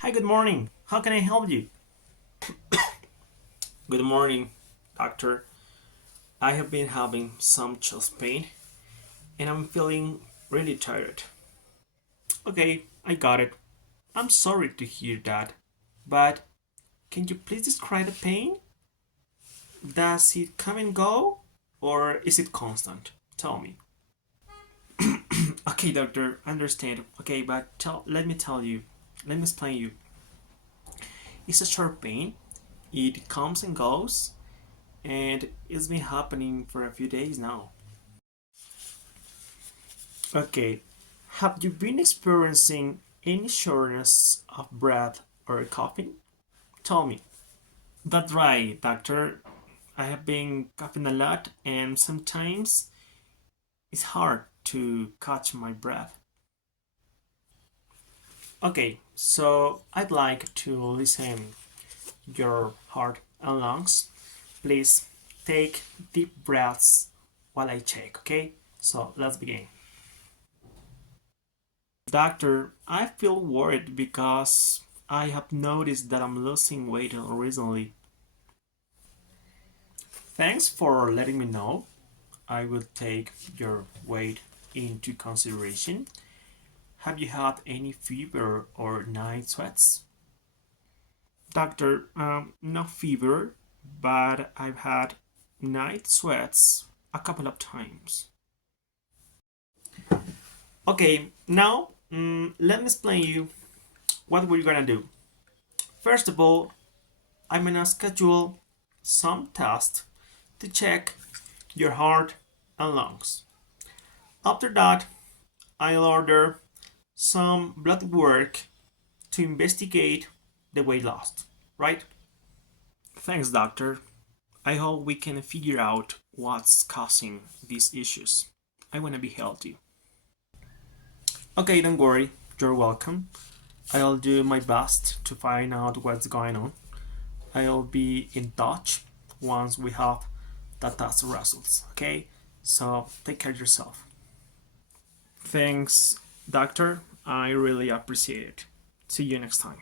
Hi, good morning. How can I help you? Good morning, doctor. I have been having some chest pain and I'm feeling really tired. Okay, I got it. I'm sorry to hear that, but can you please describe the pain? Does it come and go or is it constant? Tell me. Okay, doctor, understand. Okay, but let me tell you. Let me explain you. It's a short pain. It comes and goes and it's been happening for a few days now. Okay, have you been experiencing any shortness of breath or coughing? Tell me. That's right, doctor. I have been coughing a lot and sometimes it's hard to catch my breath. Okay, so I'd like to listen your heart and lungs. Please take deep breaths while I check, okay? So let's begin. Doctor, I feel worried because I have noticed that I'm losing weight recently. Thanks for letting me know. I will take your weight into consideration. Have you had any fever or night sweats? Doctor, no fever, but I've had night sweats a couple of times. Okay, now let me explain you what we're gonna do. First of all, I'm gonna schedule some tests to check your heart and lungs. After that, I'll order some blood work to investigate the weight loss, right? Thanks, doctor. I hope we can figure out what's causing these issues. I want to be healthy. Okay, don't worry. You're welcome. I'll do my best to find out what's going on. I'll be in touch once we have the test results. Okay? So take care of yourself. Thanks, doctor. I really appreciate it. See you next time.